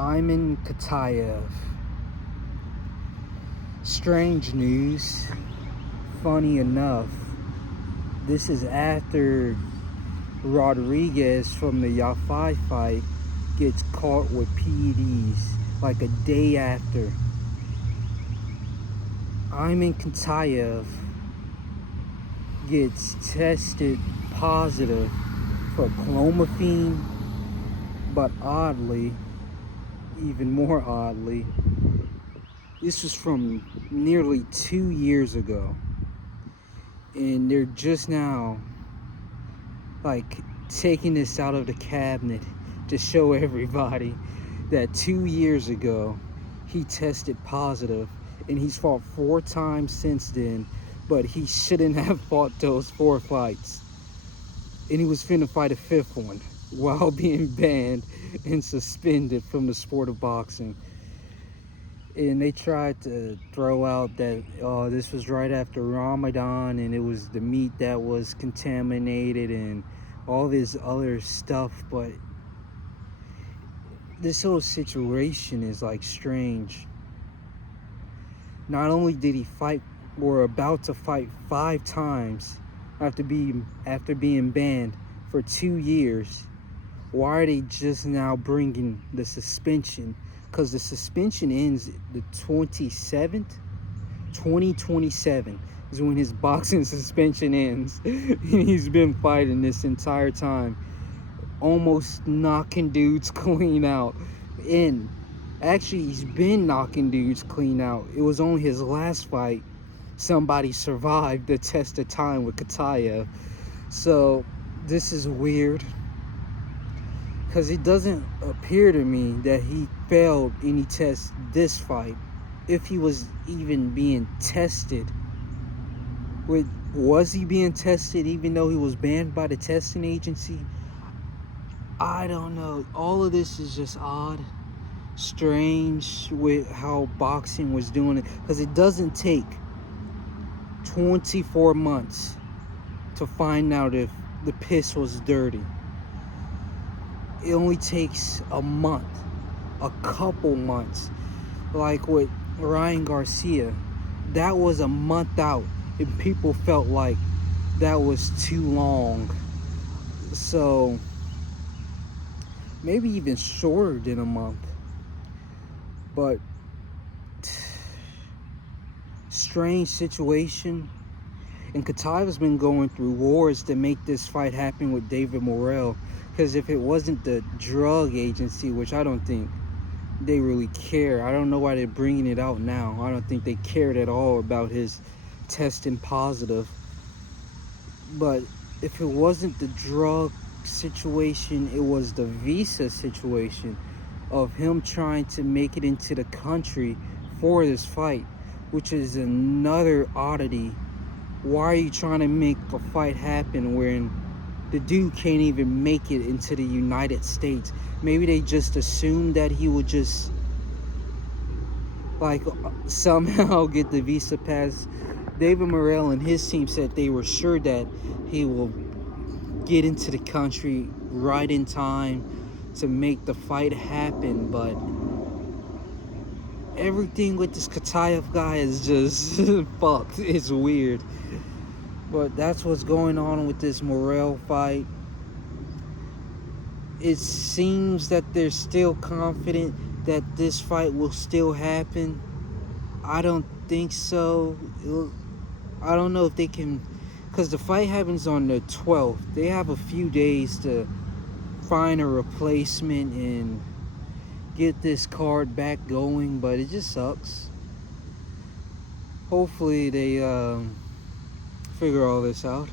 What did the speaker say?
Imam Khatev. Strange news. Funny enough, this is after Rodriguez from the Yafai fight gets caught with PEDs, like a day after. Imam Khatev gets tested positive for clomiphene, but oddly, even more oddly, this was from nearly 2 years ago, and they're just now like taking this out of the cabinet to show everybody that 2 years ago he tested positive, and he's fought 4 times since then, but he shouldn't have fought those 4 fights, and he was finna fight a 5th one while being banned and suspended from the sport of boxing. And they tried to throw out that this was right after Ramadan and it was the meat that was contaminated and all this other stuff, but this whole situation is like strange. Not only did he fight or about to fight 5 times after being banned for 2 years, why are they just now bringing the suspension? Because the suspension ends the 27th. 2027 is when his boxing suspension ends. And he's been fighting this entire time, almost knocking dudes clean out. And actually, he's been knocking dudes clean out. It was only his last fight somebody survived the test of time with Khatev. So this is weird, because it doesn't appear to me that he failed any test this fight. If he was even being tested, was he being tested even though he was banned by the testing agency? I don't know. All of this is just odd, strange with how boxing was doing it, because it doesn't take 24 months to find out if the piss was dirty. It only takes a month, a couple months. Like with Ryan Garcia, that was a month out, and people felt like that was too long. So maybe even shorter than a month. But strange situation. And Khatev's been going through wars to make this fight happen with David Morrell, because if it wasn't the drug agency, which I don't think they really care, I don't know why they're bringing it out now. I don't think they cared at all about his testing positive. But if it wasn't the drug situation, it was the visa situation of him trying to make it into the country for this fight, which is another oddity. Why are you trying to make a fight happen when the dude can't even make it into the United States? Maybe they just assumed that he would just like somehow get the visa pass. David Morrell and his team said they were sure that he will get into the country right in time to make the fight happen, but everything with this Khatev guy is just fucked. It's weird. But that's what's going on with this Morrell fight. It seems that they're still confident that this fight will still happen. I don't think so. I don't know if they can, because the fight happens on the 12th. They have a few days to find a replacement and get this card back going, but it just sucks. Hopefully they figure all this out.